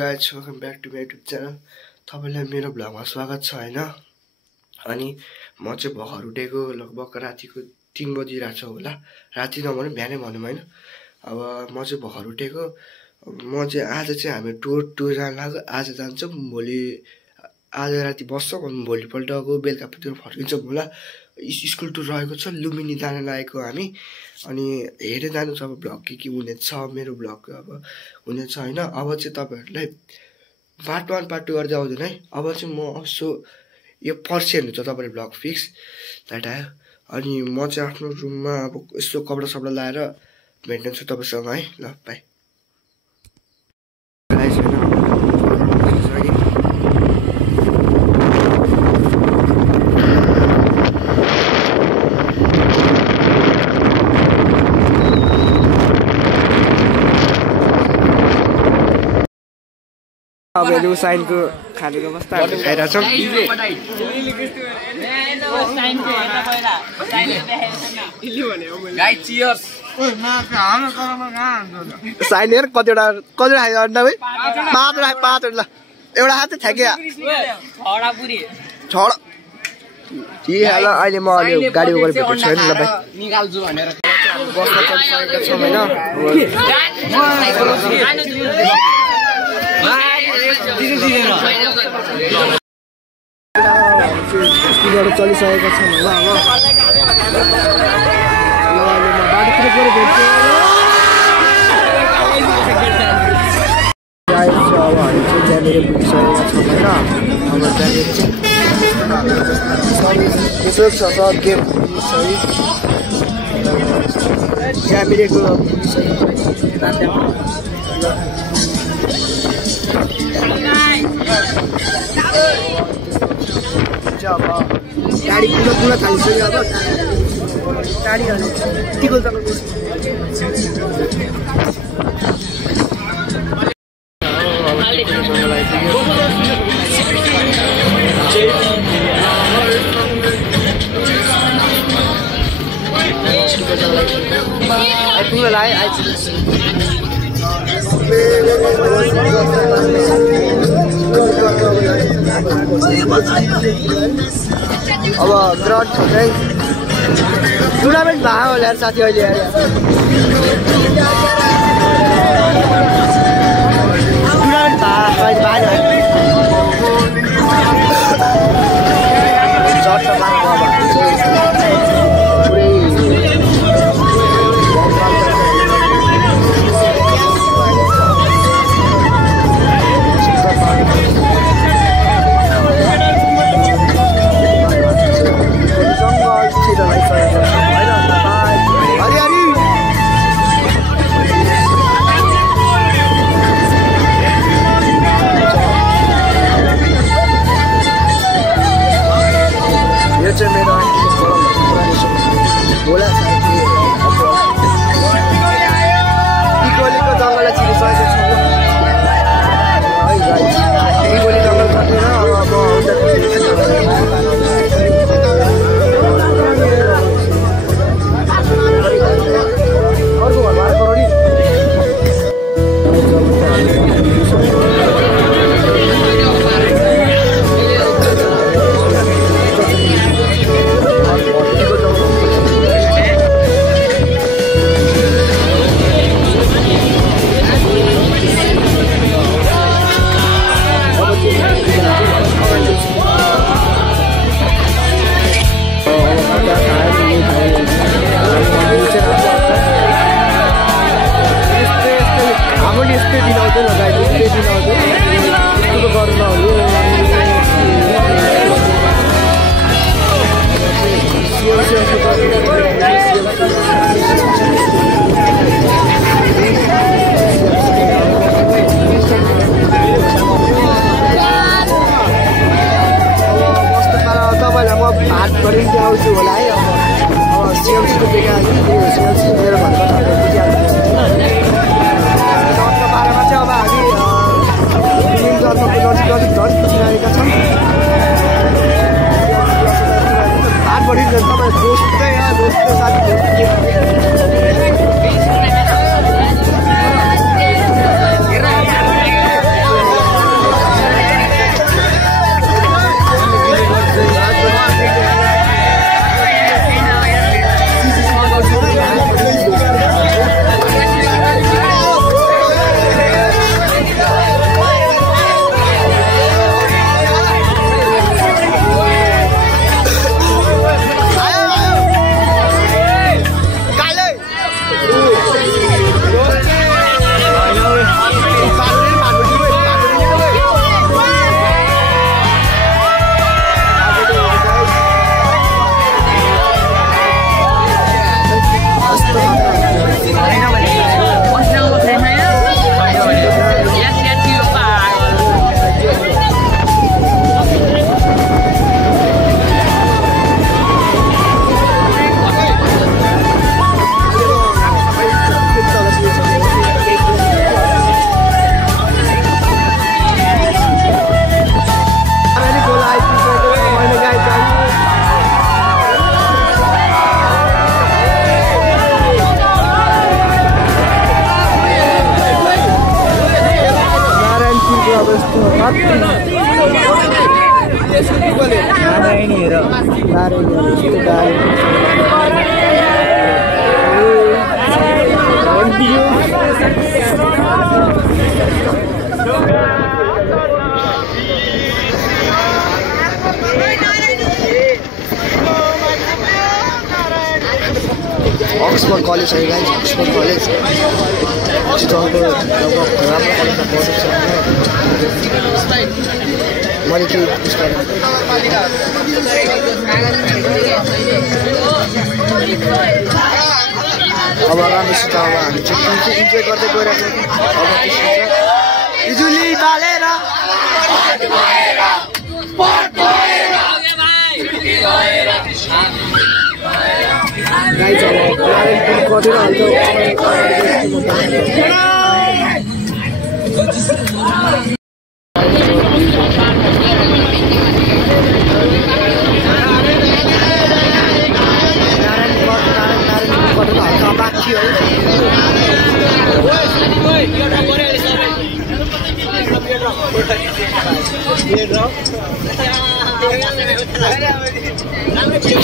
Guys welcome back to my YouTube channel. तपाईँलाई मेरो भ्लगमा स्वागत छ हैन। अनि म चाहिँ भर्खर उठेको लगभग रातिको 3 बजिरहेको छ होला। राति नभनौँ बिहानै भनौँ हैन। अब म चाहिँ भर्खर उठेको। म चाहिँ आज चाहिँ हामी टुर जान लाग्यो। आज जान्छौँ, भोलि आज राति बस्छौँ, भोलिपल्टको बेलुकातिर फर्किन्छौँ होला। स्कुल टुर रहेको छ, लुम्बिनी जान लागेको हामी। अनि हेरेर जानु छ अब भ्लग के हुनेछ, मेरो भ्लग अब हुनेछ हैन। अब चाहिँ तपाईहरुलाई पार्ट 1 पार्ट 2 गर्दै आउँदैन है। अब चाहिँ म यसो यो पर्सि हेर्नु छ तपाईहरु भ्लग फिक्स दैट आयो। अनि म चाहिँ आफ्नो रुममा अब यसो कपडा सपडा लाएर भेट्ने छु तपाईसँग है। ल बाइ। अब यो साइनको खानेको अवस्था खाइरहेको छौँ। साइन हेर कतिवटा खायो अन्डा भाइ? 5 ल एउटा हात ठ्याक्यो छडा अहिले म अलि गाडी गएर भेटेको छैन ल भाइ। निकाल्छु भनेर बस्न चलिसकेका छौँ हैन। स्कुलबाट चलिसकेका छौँ होइन। अब अहिले म बाटोतिर गएर भेट्छु। अब हामी चाहिँ त्यहाँनिर पुगिसकेका छौँ होइन। अब त्यहाँनिर चाहिँ यसो छ सब गेम पुगिसक्यो। त्यहाँनिरको अब गाडी कुदा थालिसक्यो। अब गाडीहरू यतिको जग्गा अब ग्राउन्ड छ चाहिँ टुर्नामेन्ट भयो होला साथी। अहिले टुर्नामेन्ट आउँछु होला है। अब सिएमसीको देखाएको सिएमसी मेरो घरको ठाउँमा बुझिहाल्नु बारेमा चाहिँ अब हामी जन्मको नजिक झन् पुगिरहेका छौँ। हात बढी तपाईँ दोस्तै साथी Oxford College है गाइस, Oxford College राम्रो कलेजमा पढेको छ मैले के अब राम्रोसित अब हामी चाहिँ इन्जोय गर्दै गइरहेको अब बिजुली बालेर गाइस अब कति हाल्छ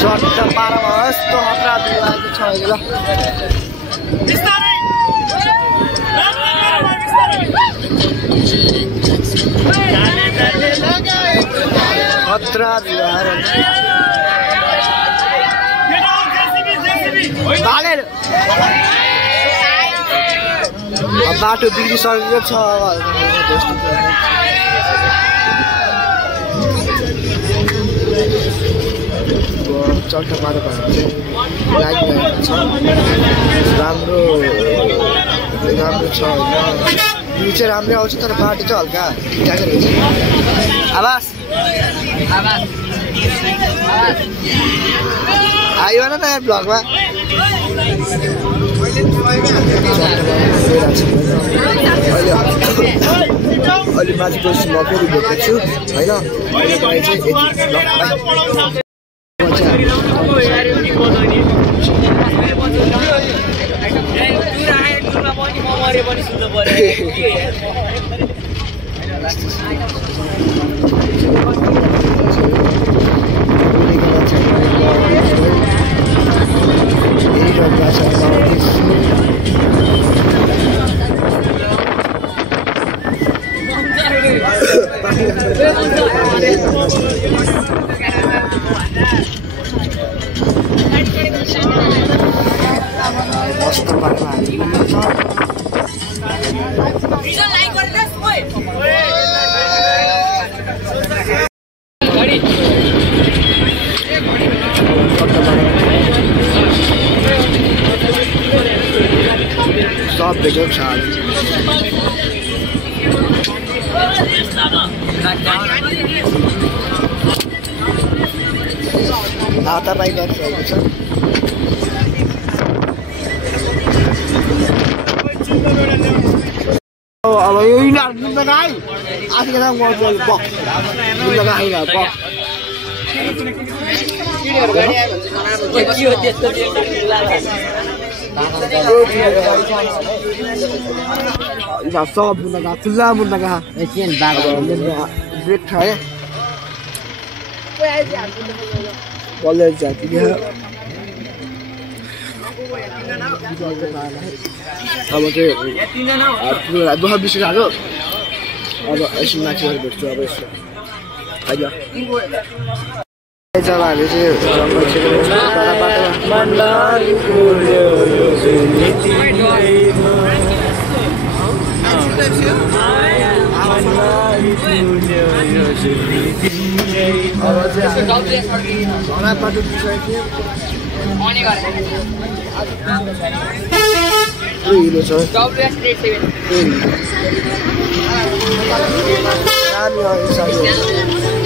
चट्ट पारमा यस्तो हत्रा लागेको छ अहिले ल हत्रा बिहार बाटो बिग्रिसकेको छ चट्ट पारो लागिरहेको छ राम्रो छ होइन चाहिँ राम्रै आउँछ तर बाटो चाहिँ हल्का ट्याकेर हुन्छ आवाज आयो न त यहाँ ब्लगमा अहिले माथि बसी म फेरि भेटेको छु होइन Stop the joke, Charlie. Nata by that solution. Oh, you know the guy. I think I'm going to box. The guy box. Dạ so bún đà खुला bún đà chiên ba biết thấy có lên giải cái gì hết अब चाहिँ lại दुःख बिर्सिरहेको अब एकछिन मान्छेहरू भेट्छु अब यसो आइज जब हामी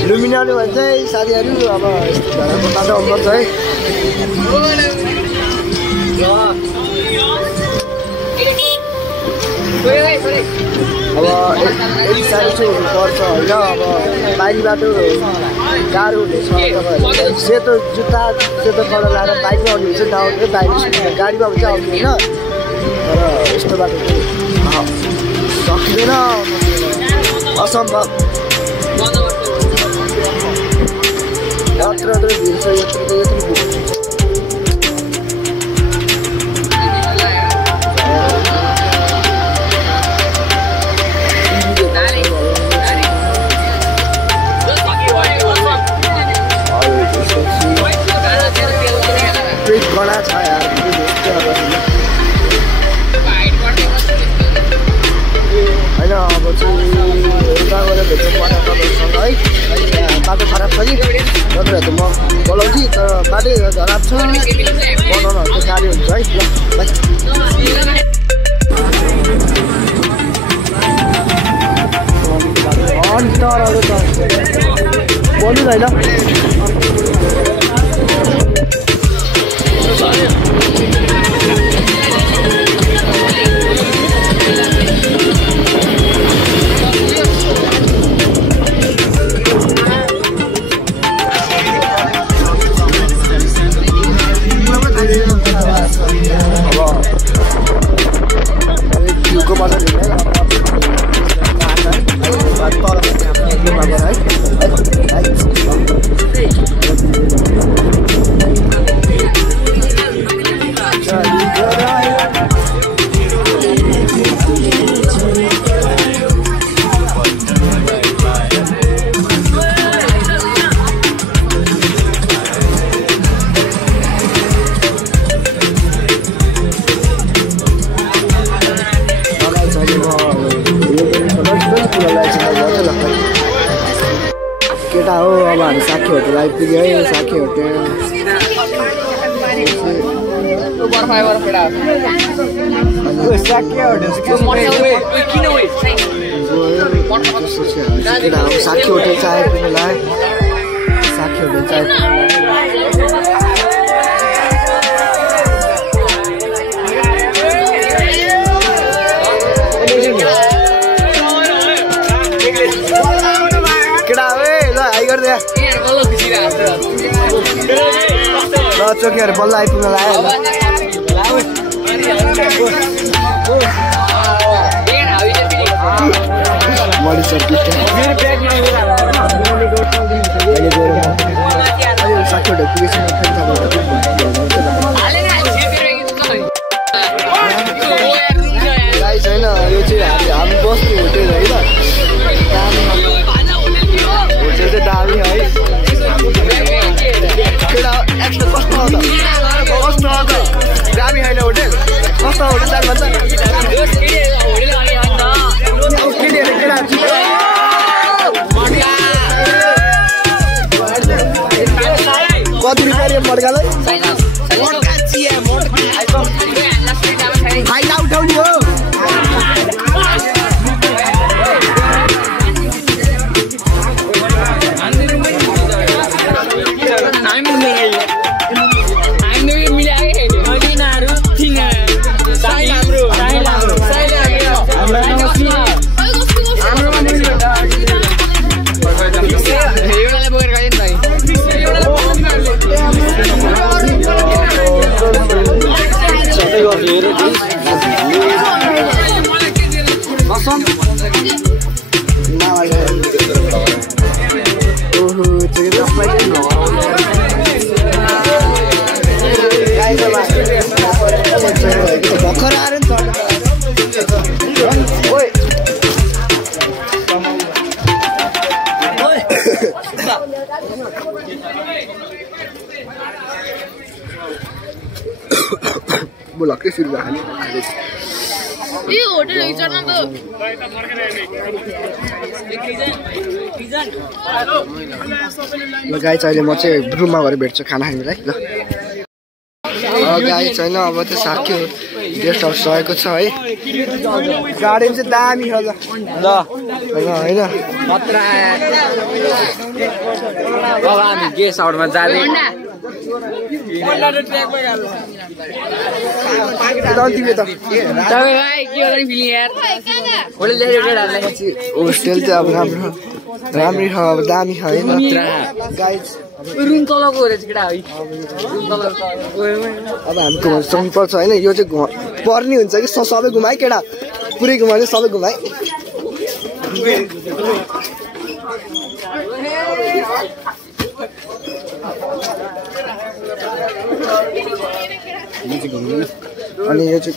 लुमिनाले भन्छ है साथीहरू अब यस्तो धराको बाटो अम्बर छ है अब यति साह्रो चाहिँ हुनुपर्छ होइन अब बाहिरी बाटो गाह्रो हुनेछ तपाईँहरू सेतो जुत्ता सेतो कपडा लाएर बाइकमा आउनु हुन्छ दाउनु बाहिर गाडीमा हुन्छ आउनु होइन तर यस्तो बाटो चाहिँ सकिँदैन असम्भव यत्रो भिड छ यत्रो गडा छ यार होइन अब चाहिँ उता गएर भेट्नु पर्ने तपाईँहरूसँग है बाटो खराब छ कि तपाईँहरू त म बोलाउँछु तर बाटै खराब छ बनाउनहरू चाहिँ गाडी हुन्छ है ल बोल्नु होइन केटा हो अब हामी साखी होटल आइपुग्यो है साखी होटल साखी होटल चाहिँ आइपुग्नुलाई साखी होटल चाहिँ ल चोकीहरू बल्ल आइपुग्न लाग्यो छैन यो चाहिँ हामी बस्ने होटेल है ल होटेल चाहिँ दामी है कस्तो आउँछ दामी होइन होटेल कस्तो होटेल जानु भन्छ कति रुपियाँ मड्कालाई फाइदा उठाउने हो भर्खर आएर नि बोला के सुरु खाने ये होटल चढ्न त ल गाइस अहिले म चाहिँ रुममा गएर भेट्छु खाना खानेलाई ल गाइस छैन अब त्यो साक्यो गेस्ट हाउस रहेको छ है गाडी चाहिँ दामी छ ल होइन मात्र अब हामी गेस्ट हाउसमा जाँदै होस्टेल चाहिँ अब राम्रै छ अब दामी छ होइन गाइस रुम तलको रहेछ केटा है अब हामी घुमाउनु पर्छ होइन यो चाहिँ पर्ने हुन्छ कि सबै घुमाए केटा पुरै घुमायो सबै घुमाए अनि यो चाहिँ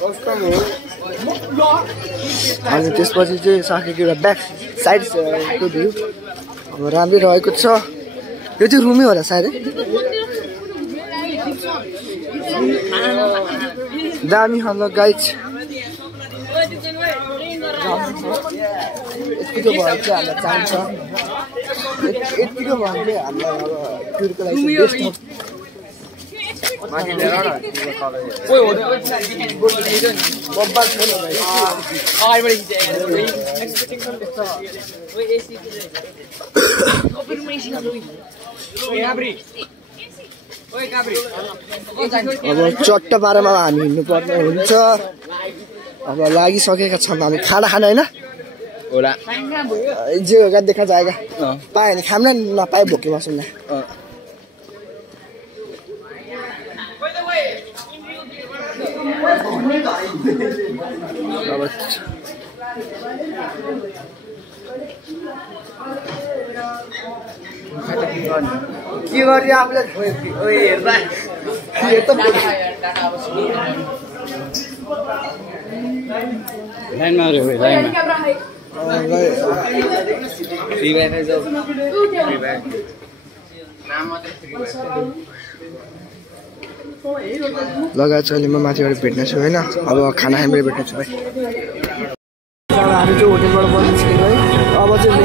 अनि त्यसपछि चाहिँ साकेको एउटा ब्याक साइडको भ्यू अब राम्रै रहेको छ। यो चाहिँ रुमै होला सायद दामी खाना गाइड यतिको भयो चाहिँ हामीलाई चाहिन्छ यतिको भयो भने हामीलाई अब टुरको लागि बेस्ट हो। अब चट्ट पारामा हामी हिँड्नु पर्ने हुन्छ। अब लागिसकेका छौँ हामी खाना खाना होइन जे होगा देखा जाएगा पायो भने खाम न नपाए भोकै बसौँ न। के गर्यो आफूलाई लाइनमा रे लाइनमा फ्री वाइफाई जाऊ फ्री वाइफाई नाम मात्र फ्री वाइफाई लगाएको छ अहिले म माथिबाट भेट्ने छु होइन। अब खाना खाएर भेट्ने छु भाइ। हामी चाहिँ होटेलबाट बन्द निस्केको है। अब चाहिँ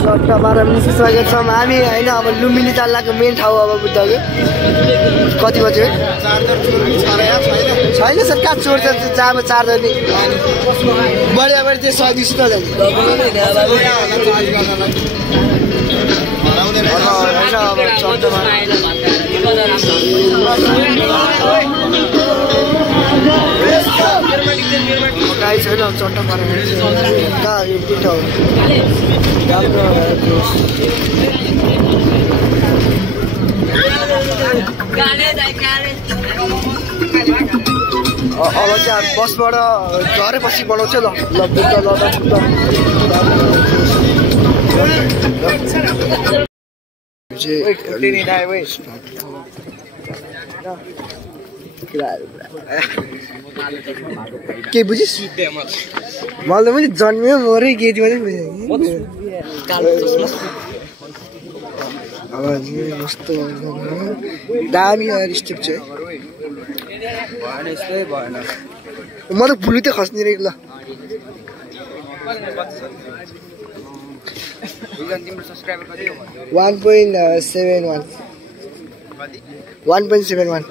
सट्टा बाह्र निस्किसकेको छौँ हामी होइन। अब लुम्बिनी ताल्लाको मेन ठाउँ अब बुद्धको कति बज्यो छैन सर कहाँ चोर्छ जहाँ चार्जर नि बढिया बढी त्यो 120 त जान्छ गाई छैन चट्टा पारेर कहाँ यो के ठाउँ अब चाहिँ बसबाट झरेपछि बनाउँछ ल बुद्ध के बुझिस् मलाई त पनि जन्मियो मरै केटी मात्रै बुझेँ अब कस्तो दामी स्टेप चाहिँ म त भुलु त खस्ने रहेछ ल 1.71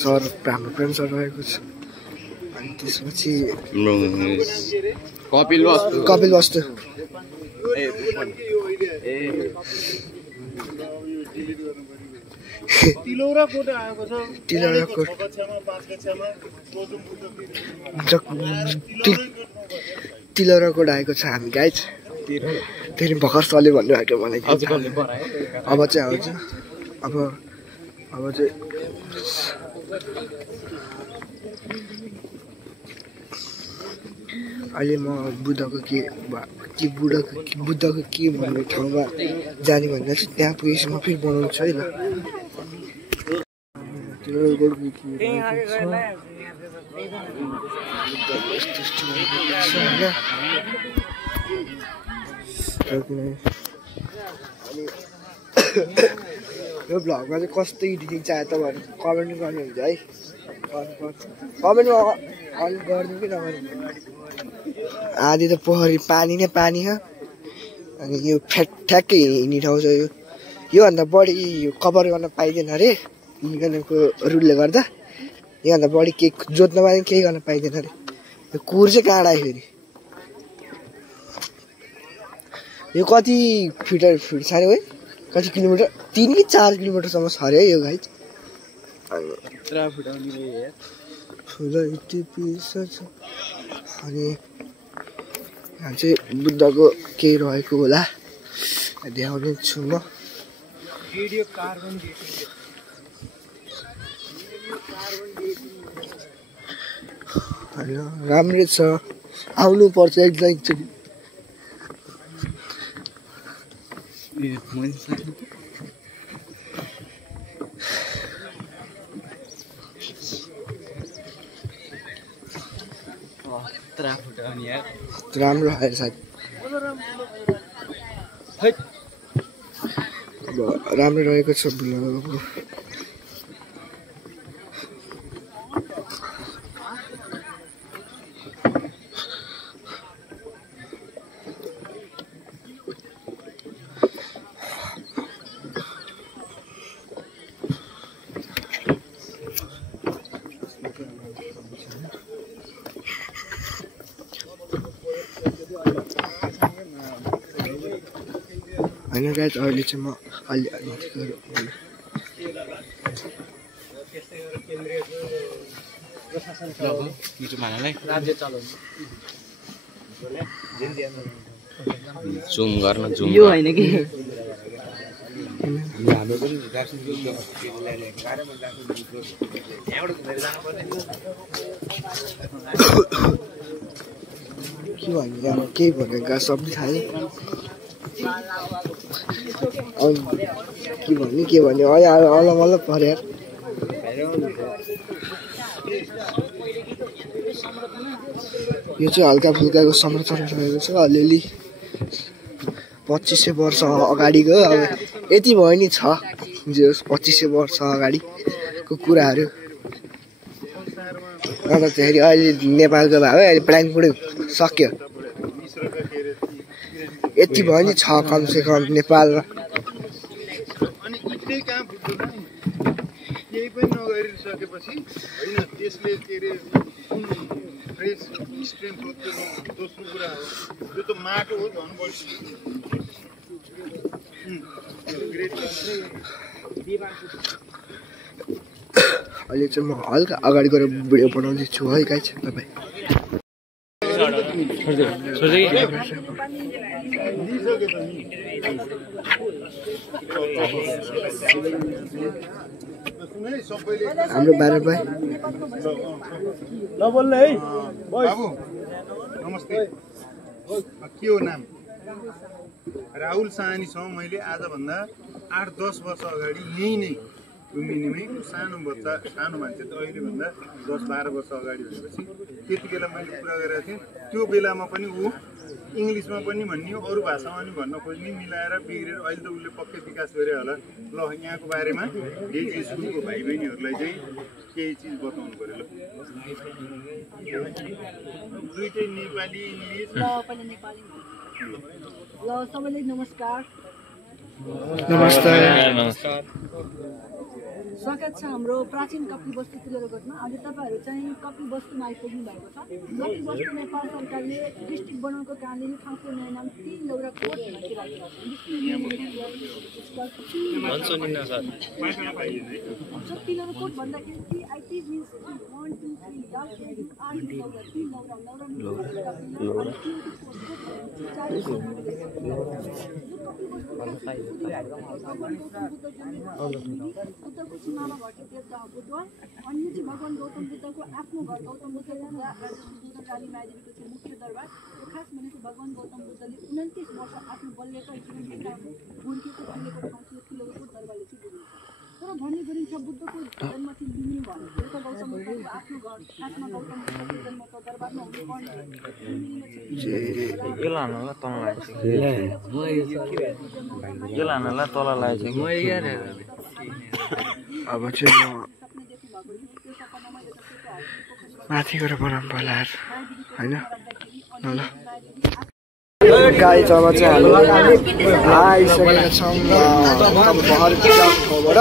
सर हाम्रो फ्रेन्ड सर रहेको छ। अनि त्यसपछि कपिल वस्तु तिलौरा कोट आएको छ हामी गाइज फेरि भर्खर चल्यो भन्नु आएको मलाई अब चाहिँ आउँछ अब चाहिँ अहिले म बुद्धको के भन्ने ठाउँमा जाने भनेर चाहिँ त्यहाँ पुगेपछि म फेरि बनाउँछु है ल। यो भ्लगमा चाहिँ कस्तो एडिटिङ चाहियो तपाईँहरू कमेन्ट गर्नुहुन्छ है। कमेन्टमा अन गरिदिनु कि नगर्नु। आधी त पोखरी पानी नै पानी हो। अनि यो ठ्याक्कै हिँड्ने ठाउँ छ योभन्दा बढी कभर गर्न पाइँदैन अरे यिनीहरूको रुलले गर्दा। योभन्दा बढी केही जोत्न पाइँदैन केही गर्न पाइँदैन अरे। यो कुर चाहिँ कहाँ आयो फेरि यो कति फिट छ अरे है कति किलोमिटर 3 कि 4 किलोमिटरसम्म छ अरे है यो गाइड। अनि यहाँ चाहिँ बुद्धको केही रहेको होला देखाउने छु म। होइन राम्रै छ आउनु पर्छ एकचोटि राम्रो आयो सायद अब राम्रो रहेको छ ब्लग होइन गाइज अहिले चाहिँ म अलि राज्य चलाउनु जुम गर्न जुम यो होइन कि हाम्रो पनि के भन्नु केही भनेको सब्जी खाने के भन्ने अलग अलग पर्यो यो चाहिँ हल्का फुल्काको संरचना रहेको छ अलिअलि 2500 वर्ष अगाडिको अब यति भयो नि छ जो 2500 वर्ष अगाडिको कुराहरू अन्तखेरि अहिले नेपालको भए अहिले प्लान पुरै सक्यो यति भयो नि छ कमसे कम नेपालमा केही पनि नगरिसकेपछि होइन त्यसले के अरे फ्रेस स्ट्रेन दोस्रो कुरा हो त्यो त माटो हो भन्नुपर्छ अहिले चाहिँ म हल्का अगाडि गएर भिडियो बनाउँदैछु है गाइस तपाईँ हाम्रो बारे भाइ नबोल्ने है बाबु नमस्ते के हो नाम राहुल साहनी छ मैले आजभन्दा 8-10 वर्ष अगाडि यही नै लुम्बिनीमै सानो बच्चा सानो मान्छे त अहिलेभन्दा 10-12 वर्ष अगाडि भनेपछि त्यति बेला मैले कुरा गरेको थिएँ त्यो बेलामा पनि ऊ इङ्ग्लिसमा पनि भन्ने अरू भाषामा पनि भन्न खोज्ने मिलाएर बिग्रेर अहिले त उसले पक्कै विकास गरे होला ल यहाँको बारेमा यही स्कुलको भाइ बहिनीहरूलाई चाहिँ केही चिज बताउनु पर्यो ल दुईटै नेपाली इङ्ग्लिस ल सबैलाई नमस्कार नमस्कार स्वागत छ हाम्रो प्राचीन कपी वस्तु तुलगढमा। आज तपाईहरु चाहिँ कपी वस्तुमा आइपुग्नु भएको छ। कपी वस्तु नेपाल सरकारले डिस्ट्रिक्ट बनाउनको कारणले यो ठाउँको नयाँ नाम 3 लौरा कोट राखिरहेको छ। लौरा कोट भन्दाखेरि टीआईटी मिन्स 1 2 3 मामा भट्टी देवता बुद्धवान अन्य चाहिँ भगवान गौतम बुद्धको आफ्नो घर गौतम बुद्ध काली मायादेवीको चाहिँ मुख्य दरबार यो खास भनेको भगवान गौतम बुद्धले 29 वर्ष आफ्नो बल्यका जीवन बिताएको हुर्केको फुलेको ठाउँ चाहिँ ठुलोको दरबारले चाहिँ बुझिन्छ। तर भन्ने गरिन्छ बुद्धको जन्म चाहिँ लिनु भयो यो त गौतम बुद्धको आफ्नो घर खासमा गौतम बुद्धको जन्मको दरबारमा हुनुपर्ने अब चाहिँ म माथि गएर बनाउनु पर्ला होइन ल गाई जब चाहिँ हामी आइसकेका छौँ पहाड ठाउँबाट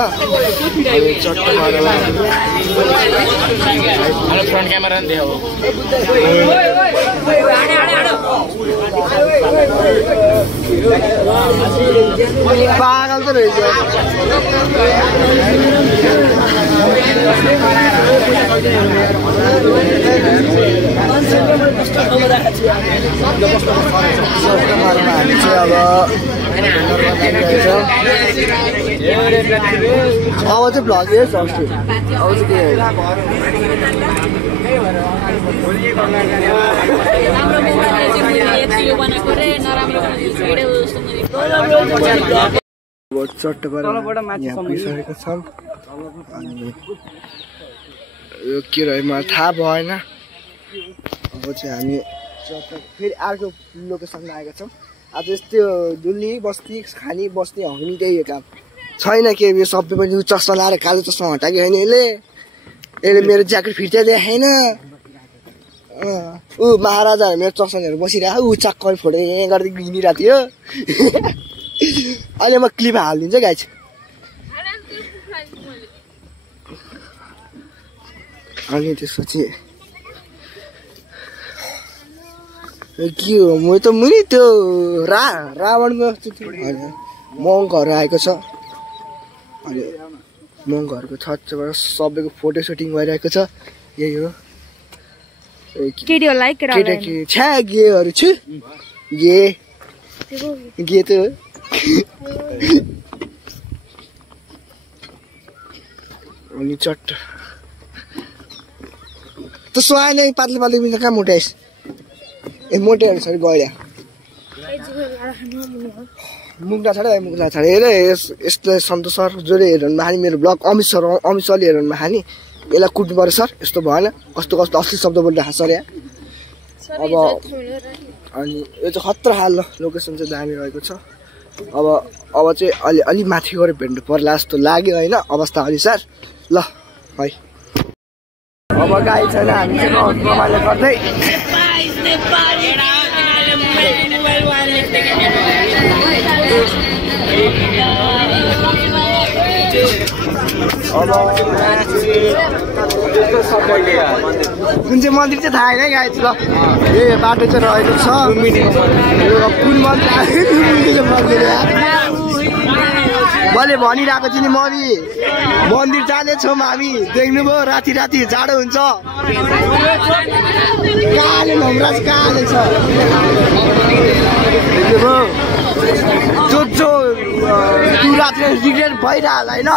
अनि चट्ट फ्रन्ट क्यामेरा नि देखाऊ पागल त रहेछ हामी चाहिँ अब अब चाहिँ भ्लग यही चल्छु अब चाहिँ के पुगिसकेको छौँ अनि यो के रह्यो मलाई थाहा भएन। अब चाहिँ हामी फेरि अर्को लोकेसनमा आएका छौँ। आज यस्तो दुल्ली बस्ती खानी बस्ती हग्ने त्यही काम छैन के यो सबै पनि चस्मा लाएर कालो चस्मा हटाएको होइन यसले मेरो ज्याकेट फिर्ता देखाएन। ऊ महाराजाहरू मेरो चस्माहरू बसिरहेको ऊ चक्कर फोडे गर्दै हिँडिरहेको थियो। अहिले म क्लिप हालिदिन्छु गाइस। अनि त्यसपछि के हो म त मुनि त्यो रावणको मङ्कहरू आएको छ। अनि मङ्कहरूको छतबाट सबैको फोटो सुटिङ भइरहेको छ। यही हो केटाकेटी छ्या गेहरू छु गे त हो। अनि चट्ट त सुहाए नै पातलो पातलो बिना कहाँ मोटाइस् ए मोटेहरू छ गयो मुक्दा छाड मुक्दा छाड हेर यस्तो सन्तोष सर जसले हेर्नु नखाने मेरो ब्लग अमित सरले हेर्नु नखाने यसलाई कुट्नु पर्यो सर यस्तो भएन कस्तो कस्तो असली शब्द बोलिरहेको सर यहाँ। अब अनि यो चाहिँ खतरा हाल लोकेसन चाहिँ दामी रहेको छ। अब चाहिँ अलि माथि गएर भेट्नु पर्ला जस्तो लाग्यो होइन अवस्था अनुसार ल है। अब गाई छैन हामी चाहिँ रमाइलो गर्दै कुन चाहिँ मन्दिर चाहिँ थाहा होइन गाई ल ए बाटो चाहिँ रहेको छ कुन मन्दिर मैले भनिरहेको छु नि मम्मी मन्दिर जानेछौँ हामी देख्नुभयो राति राति जाडो हुन्छ काले नमराज काले छ देख्नुभयो जो राति रिग्रेट भइरहला होइन।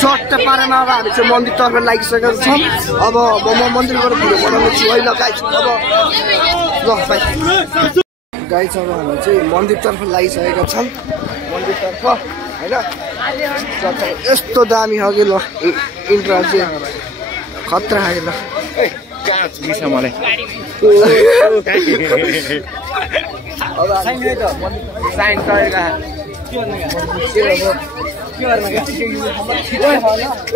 चट्ट पारेमा अब हामी चाहिँ मन्दिरतर्फ लागिसकेका छौँ। अब म मन्दिरबाट भिडियो बनाउने छु है ल गाइस। अब ल भाइ गाइस अब हामी चाहिँ मन्दिरतर्फ लागिसकेका छौँ मन्दिरतर्फ होइन। यस्तो दामी हगे ल इन्ट्रा चाहिँ खतरा खायो ल मलाई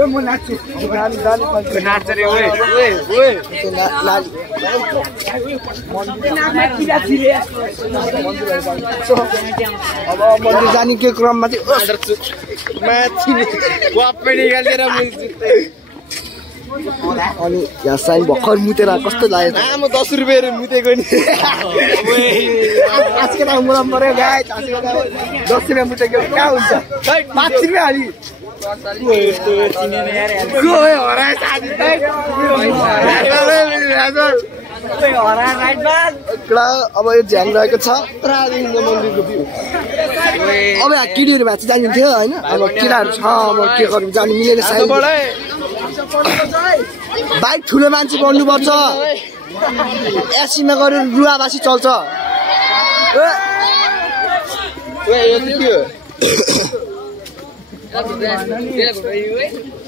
म नाच्छु अब मन्दिर जाने के क्रममा अनि यहाँ साइन भर्खर मुतेर कस्तो लाग्यो आमा 10 रुपियाँ मुतेको नि आजकल मुलाम पऱ्यो गाई 10 रुपियाँ मुतेको कहाँ हुन्छ 5 रुपियाँ अलि अब यो झ्याङ रहेको छ मन्दिरको भ्यू। अब यहाँ केटीहरू भए चाहिँ जानिन्थ्यो होइन अब केटाहरू छ अब के गर्नु जानु मिलेन साइड बाइक ठुलो मान्छे बन्नुपर्छ एसीमा गएर रुवाबासी चल्छ।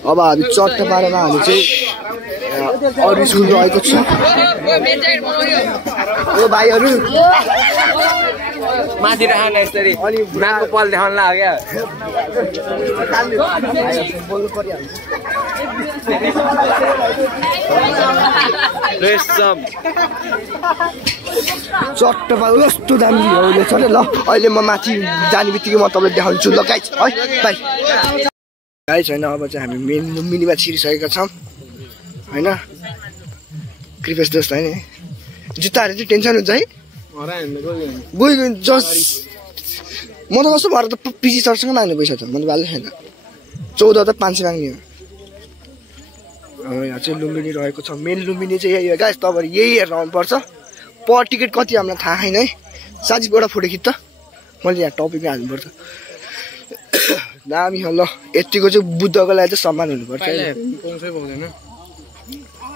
अब हामी चट्ट पारेमा हामी चाहिँ अरू स्कुल रहेको छ यो भाइहरू माथि राख्न यसरी नाकको पल देखाउन लाग्यो बोल्नु परिहाल्छ। चट्ट पारे यस्तो दामी भ्यूले छ ल अहिले म माथि जाने बित्तिकै म तपाईँलाई देखाउँछु ल गाइस है बाइ गाइस होइन। अब चाहिँ हामी मेन मिनीमा छिरिसकेका छौँ होइन। कृपेश दोस्त होइन जुत्ताहरू चाहिँ टेन्सन हुन्छ है गयो जस म त कस्तो भएर त पिसी सरसँग माग्ने पैसा त मैले भाले छैन 14,500 माग्ने हो यहाँ चाहिँ लुम्बिनी रहेको छ मेन लुम्बिनी चाहिँ यही हो गाइस तपाईहरु यही हेरेर आउनुपर्छ पर टिकट कति हामीलाई थाहा छैन है साथी एउटा फोटो खिच्छ मैले यहाँ टपिकमा हाल्नुपर्छ दामी हो ल यतिको चाहिँ बुद्धको लागि चाहिँ सम्मान हुनुपर्छ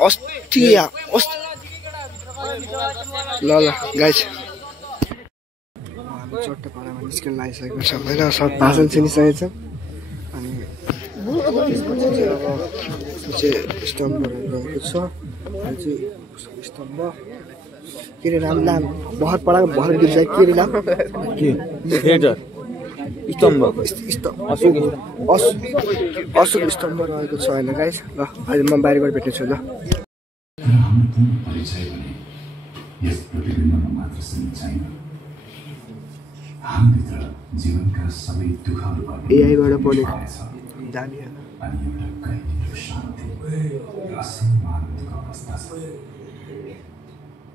अस्ति ल गाइस चट्टपाडामा निस्किन लागिसकेको छ होइन सब भाषण सुनिसकेको छ अनि स्तम्भहरू रहेको छ चाहिँ स्तम्भ के अरे नाम भर पडाको भर गिर्छ के अरे नाम स्तम्भ अशोक स्तम्भ रहेको छ होइन गाइस ल अहिले म बाहिर गएर भेट्नेछु ल एआईबाट पढेको दामी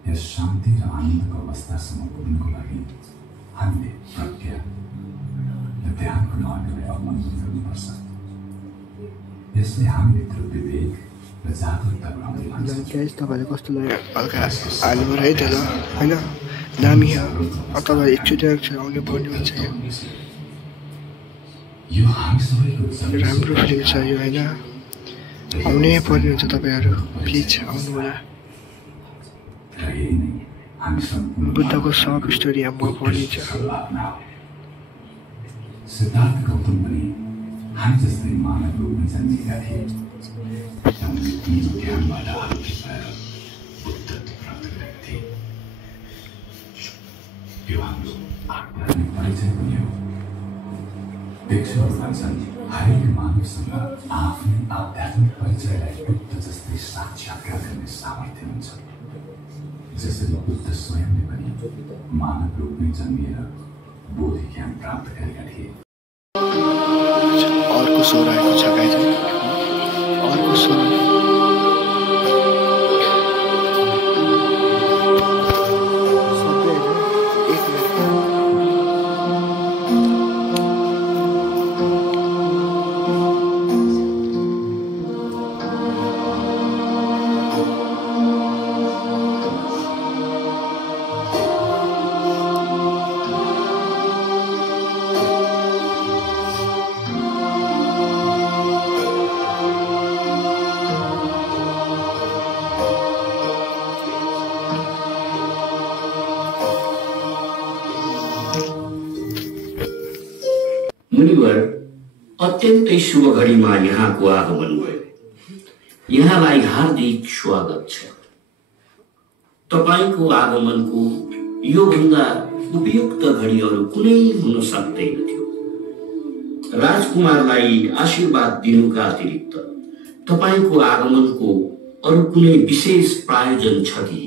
यस शान्ति र आनन्दको अवस्थासम्म पुग्नको लागि हामीले प्रज्ञा र ध्यानको मार्गलाई अवलम्बन गर्नुपर्छ यसले हामीभित्र विवेक र जागरुकता बढाउँदै गाइस तपाईँले कस्तो लाग्यो हल्का हाल्नु है त ल होइन दामी हो अथवा एकचोटि आउनु पर्ने हुन्छ यो हामी सबैको राम्रो फिलिङ छ यो होइन आउनै पर्ने हुन्छ तपाईँहरू प्लिज आउनु होला बुद्धको सब स्टोरी अब म पढिन्छ सिद्धार्थ गौतम पनि हामी जस्तै मानव रूपमा जन्मेका थिए ज्ञानबाट आलोकित भएर बुद्धत्व प्राप्त गरेका थिए यो हाम्रो आत्मात्मिक परिचय पनि हो भिक्षुहरू भन्छन् हरेक मानिससँग आफ्नै आध्यात्मिक परिचयलाई बुद्ध जस्तै साक्षात्कार गर्ने सामर्थ्य हुन्छ जसरी बुद्ध स्वयंले पनि मानव रूपमै जन्मिएर बोधि ज्ञान प्राप्त गरेका थिए अर्को स्वर आएको छ गाइस अर्को स्वर मुनिवर अत्यन्तै शुभ घडीमा यहाँको आगमन भयो यहाँलाई हार्दिक स्वागत छ तपाईको आगमनको यो भन्दा उपयुक्त घडी अरु कुनै हुन सक्दैन थियो राजकुमारलाई आशीर्वाद दिनुका अतिरिक्त तपाईको आगमनको अरु कुनै विशेष प्रायोजन छ कि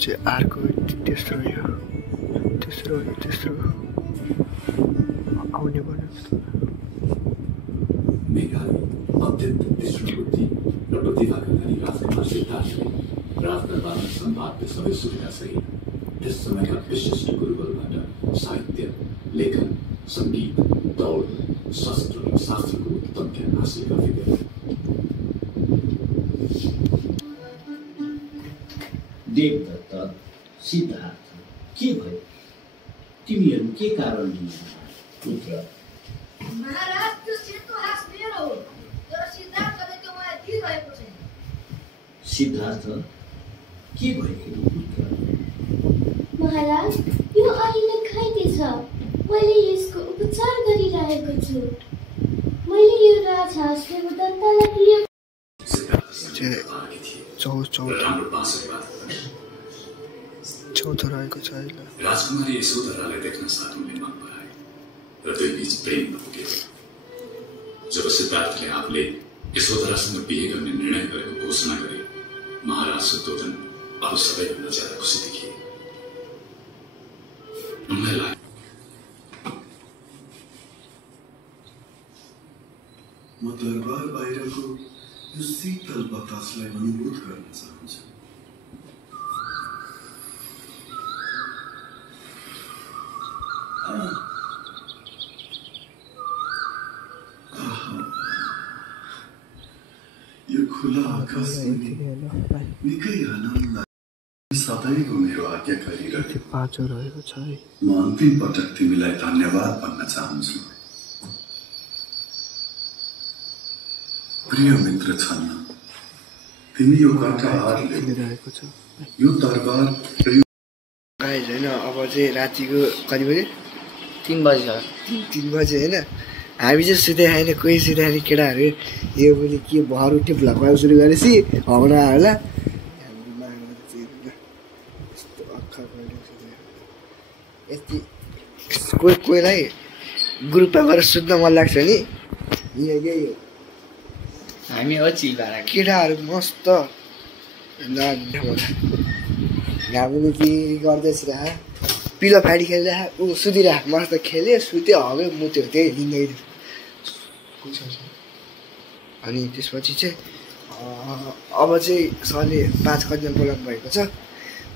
अर्को तेस्रो आउने भन्नु मेघाली अत्यन्त तीक्ष्ण बुद्धि र प्रतिभाका धनी राजकुमार सिद्धार्थले राजदरबारमा सम्भाव्य सबै सुविधा सहित त्यस समयका विशिष्ट गुरुकुलबाट साहित्य लेखन सङ्गीत दौड शस्त्र र शास्त्रको उत्तम ज्ञान हासिल गर्दै गए देवदत्त सिद्धार्थ के भयो तिमीहरू के कारण पुत्र महाराज त्यो सेतो हाँस मेरो हो तर सिद्धार्थले त्यो मलाई दिइरहेको छैन सिद्धार्थ के भएको पुत्र महाराज यो अहिले घाइते छ मैले यसको उपचार गरिरहेको छु मैले यो राजहाँस देवदत्तलाई दिएको छेउछाउ रहेको छ होइन। राजकुमारी यशोधरालाई देख्न साथ उनले मन पराए र दुई बीच प्रेम पुग्यो। जब सिद्धार्थले आफूले यशोधरासँग बिहे गर्ने निर्णय गरेको घोषणा गरे, महाराज शुद्धोधन अरू सबैभन्दा ज्यादा खुसी देखिए। उनलाई लाग्यो म दरबार बाहिरको यो शीतल बतासलाई अनुभूत गर्न चाहन्छु। यो खुला आकाश निकै आनन्द सधैँको मेरो आज्ञाकारी रहे। पाँचो रहेको छ है। म अन्तिम पटक तिमीलाई धन्यवाद भन्न चाहन्छु। प्रिय मित्र छन्, तिमी यो काँटाहरूले यो दरबार गाइज होइन। अब चाहिँ रातिको कति बजे? 3 बजी छ। 3 बजे होइन। हामी चाहिँ सुते छैन, कोही सुते छैन केटाहरू। यो पनि के भर उठ्यो भ्लगमा सुरु गरेपछि हौडा होला। यति कोहीलाई ग्रुपमा गएर सुत्न मन लाग्छ नि। यही हो हामी हो चिलबारा केटाहरू मस्त घामले के गर्दैछ र पिलो फाडी खेलिरह ऊ सुतिरह मस्त खेल्यो सुत्यो हग्यो मुत्यो त्यही लिँदै। अनि त्यसपछि चाहिँ अब चाहिँ सरले 5 कतिमा बोलाउनु भएको छ।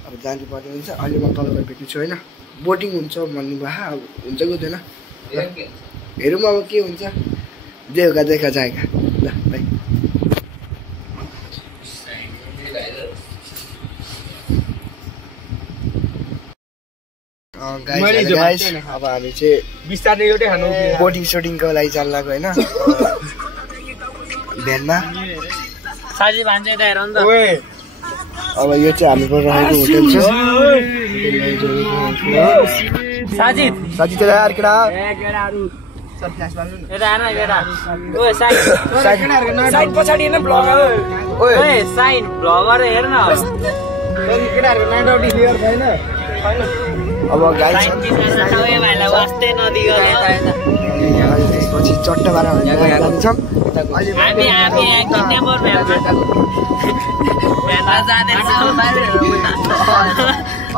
अब जानु पर्ने हुन्छ। अहिले म तल गएर भेट्छु होइन। बोटिङ हुन्छ भन्नुभयो। अब हुन्छ कि हुँदैन हेरौँ अब के हुन्छ। देखा देखा जाएगा ल भाइ। गाइस अब हामी चाहिँ बिस्तारै एउटै खानु बोटिङ सोटिङको लागि जान लाग्यो होइन भ्यानमा। साजी भान्जे त हेर नि त। अब यो चाहिँ हाम्रो रहेको होटल छ। साजी साजी तेरा यार केटा केटाहरु सब फ्ल्यास मार्नु नि। यता आन केटा। ओए साइन साइन पछाडी हेर्न ब्लगर। ओए साइन ब्लगर हेर्न। केटाहरुको नाइट आउट क्लियर छैन। अब गाइस सबै भाइलाई वास्ते नदिगयो। त्यसपछि चट्टाबारा जान्छौँ। हामी किडन्यापर भ्यामा जाँदैछौँ।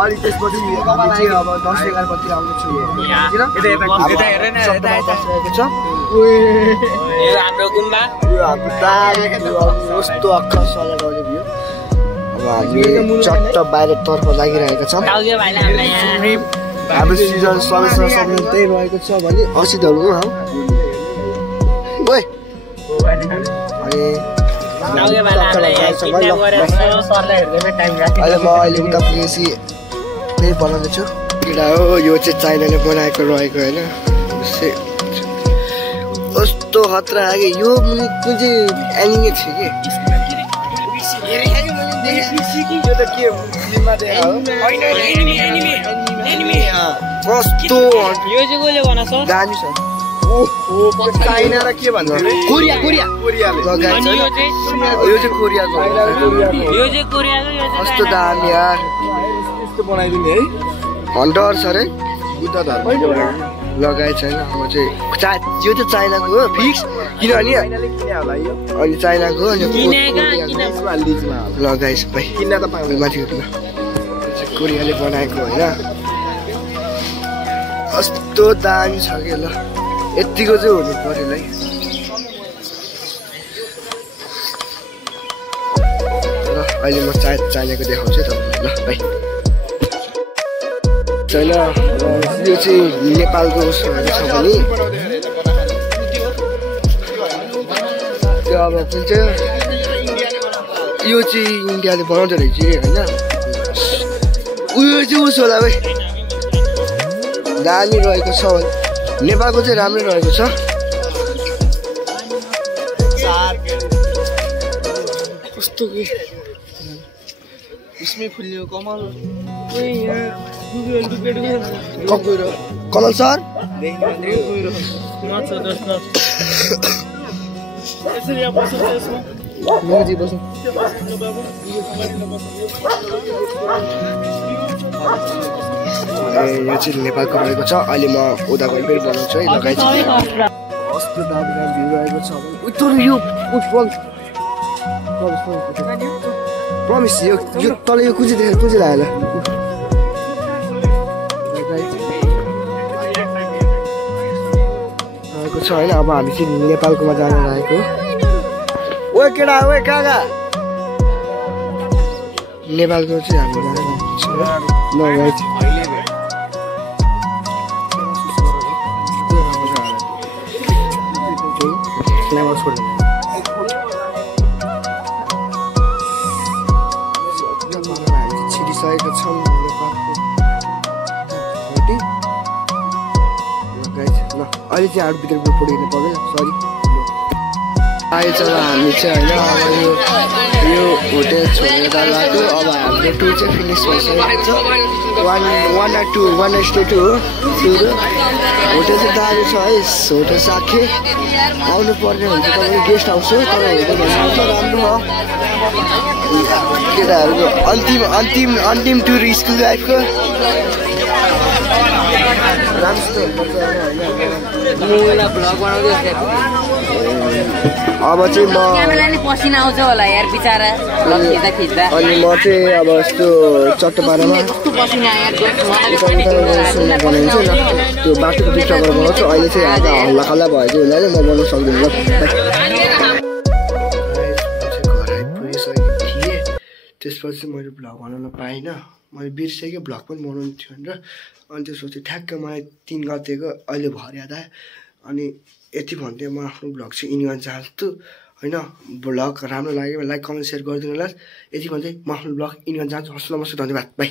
अनि त्यसपछि अब 10-11 बजी आउँदैछु। यो हाम्रो गुम्बा यो हाम्रो कस्तो अक्खर सजाउने भ्यू। अब हामी चट्ट बाहिरतर्फ लागिरहेका छौँ। हाम्रो सिजन सबैसँग सब त्यही रहेको छ भने 80 धर्नु हौ। ओए अनि अहिले म अहिले उता पुगेपछि त्यही बनाउँदैछु। केटा हो यो चाहिँ चाइनाले बनाएको रहेको होइन। कस्तो खतरा आयो यो कुन चाहिँ एनिमे थियो कि यो त के फिल्ममा देखायो कस्तो यो चाहिँ कसले बनाछ दामी छ। ओहो चाइना र के भन्छ कोरिया कोरियाले यो चाहिँ कोरियाको कस्तो दामी यार। यस्तो बनाइदिने है हन्टर छ रे बुद्ध धर्म लगाएको छैन। अब चाहिँ यो चाहिँ चाइनाको हो फिक्स किनभने अनि चाइनाको लगाएछ भाइ माथि कोरियाले बनाएको होइन। कस्तो दामी छ कि ल यतिको चाहिँ हुनु पर्यो है। ल अहिले म चाइनाको देखाउँछु तपाईँलाई ल भाइ। चाइना यो चाहिँ नेपालको उसहरू छ भने त्यो अब कुन चाहिँ यो चाहिँ इन्डियाले बनाउँदो रहेछ होइन। उयो चाहिँ उस होला भाइ दामी रहेको छ। नेपालको चाहिँ राम्रै रहेको छ। कस्तो के इसमै फुल्यो कमल कमल सर यो चाहिँ नेपालको रहेको छ। अहिले म उता गएर फेरि बनाउँछु है लगाइदिन्छु। कस्तो दामी दामी भ्यू रहेको छ। तर यो प्रमिस यो तल यो कुन चाहिँ देखेर कुन चाहिँ लाग्यो रहेको छ होइन। अब हामी चाहिँ नेपालकोमा जान लागेको। ओ केटा ओ काका नेपालको चाहिँ हामी जान लागेको छ। छिरिसकेको छौँ नेपालको। ल अहिले चाहिँ अरू भित्र पुगिनु पर्दैन सरी। अहिले चाहिँ हामी चाहिँ होइन अब यो होटेल छोडेर लाग्यो। अब हाम्रो टुर चाहिँ फिनिस भइसकेको छ। 1 हो टुर। होटेल चाहिँ दामी छ है। होटेल साखे आउनु पर्ने हुन्छ तपाईँको गेस्ट हाउस हो। तपाईँ होटेल भन्नुहुन्छ राम्रो हो। केटाहरूको अन्तिम टुर स्कुल लाइफको राम्रो अब चाहिँ म पसिना आउँछ होला यार बिचारा खिच्दा। अनि म चाहिँ अब यस्तो चट्टोपारामा बनाइन्छ त्यो बाटोको बिचमा बनाउँछु। अहिले चाहिँ आधा हल्ला खल्ला भयो चाहिँ हुँदैन म बनाउनु सक्दिनँ। घर आइपुगिसकेको थिएँ। त्यसपछि मैले भ्लग बनाउन पाइनँ। मैले बिर्सेँ भ्लग पनि बनाउनु थियो भनेर। अनि त्यसपछि ठ्याक्क मलाई 3 गतेको अहिले भर याद आयो। अनि यति भन्दै म आफ्नो भ्लग चाहिँ इन गर्न चाहन्छु होइन। भ्लग राम्रो लाग्यो लाइक कमेन्ट सेयर गरिदिनु होला। यति भन्दै म आफ्नो भ्लग इन गर्न चाहन्छु। हस् नमस्ते धन्यवाद बाई।